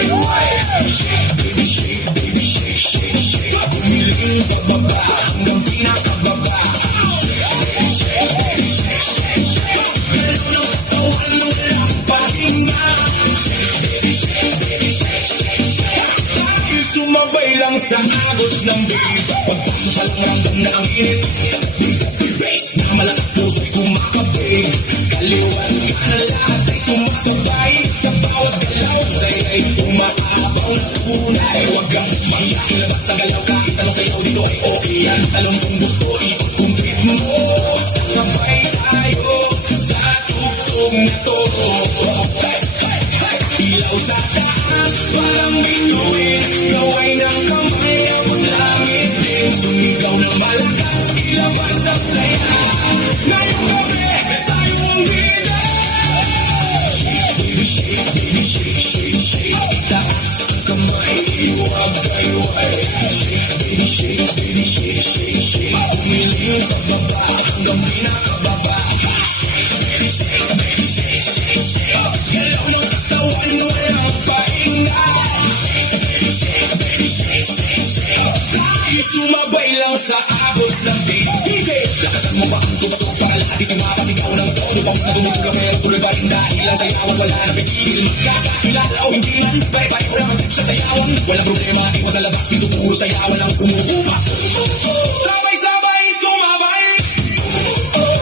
Shake, baby, shake, baby, shake, shake, shake. Humiling pababa hanggang pinakababa. Shake, baby, shake, baby, shake, shake, shake. Galaw ng katawan mo lang pahinga. Shake, baby, shake, baby, shake, shake, shake. Tayo sumabay lang sa agos ng beat. Pagpasok pa lang ramdam na ang init. Bass na malakas puso'y kumakabay. Kaliwan ka na lahat ay sumasabay. Sa bawat galaw sa'yo ay umaabaw na tunay. Huwag kang makikilagas sa galaw. Kahit anong sayaw dito ay okay yan. Talong kung gusto ikot kung trip mo. Basta sabay tayo sa tugtog na to. Ilaw sa taas parang bituin. Gaway ng kamay abot langit din. Sumigaw na malakas ilabas ang saya. Ngayong gabi tayo ang bida. Shake, baby, shake, baby, shake, shake, shake. Itaas ang kamay, iwag kayway. Shake, baby, shake, baby, shake, shake, shake. Humiling pababa hanggang pinakababa. Shake, baby, shake, baby, shake, shake, shake. Galaw ng katawan walang pahinga. Shake, baby, shake, baby, shake, shake, shake. Tayo sumabay lang sa agos ng beat. DJ, lakasan mo ba ang tugtog para lahat ito'y mapasigaw ng todo. Pang na tumutulang pero tuloy pa rin dahil ang sayawan wala na pipigil. Magkakakilala o hindi na, pareho lang ang sa sayawan. Walang problema, iwas sa labas, dito puro sayawan ang kumukupas. Sabay-sabay sumabay.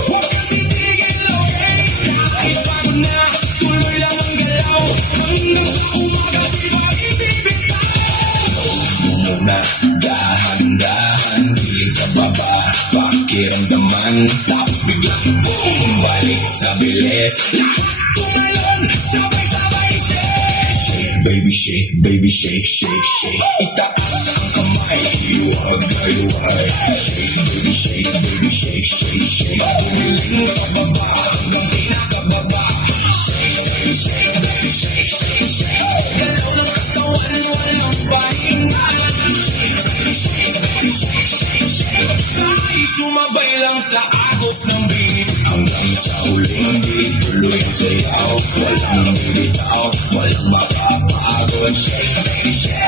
Huwag kang titigil, okay? Kahit pagod na, tuloy lang ang galaw. Hanggang sa umaga, di ba ibibitaw? Muna, dahan-dahan, piling sa baba, pakiramdaman, tapos biglang boom, balik sa bilis. Lahat tumalon, sabay-sabay shake, baby, shake, baby, shake, shake, shake. Itaas ang kamay, iwag kayway. Shake, baby, shake, baby, shake, shake, shake. Humiling pababa hanggang pinakababa. Shake, baby, shake, baby, shake, shake, shake. Galaw ng katawan walang pahinga. Shake, baby, shake, baby, shake, shake, shake. Tayo sumabay lang sa agos ng beat. Hanggang sa huling beat, tuloy ang sayaw. Walang bibitaw, walang mapapagod. Shake, baby, shake.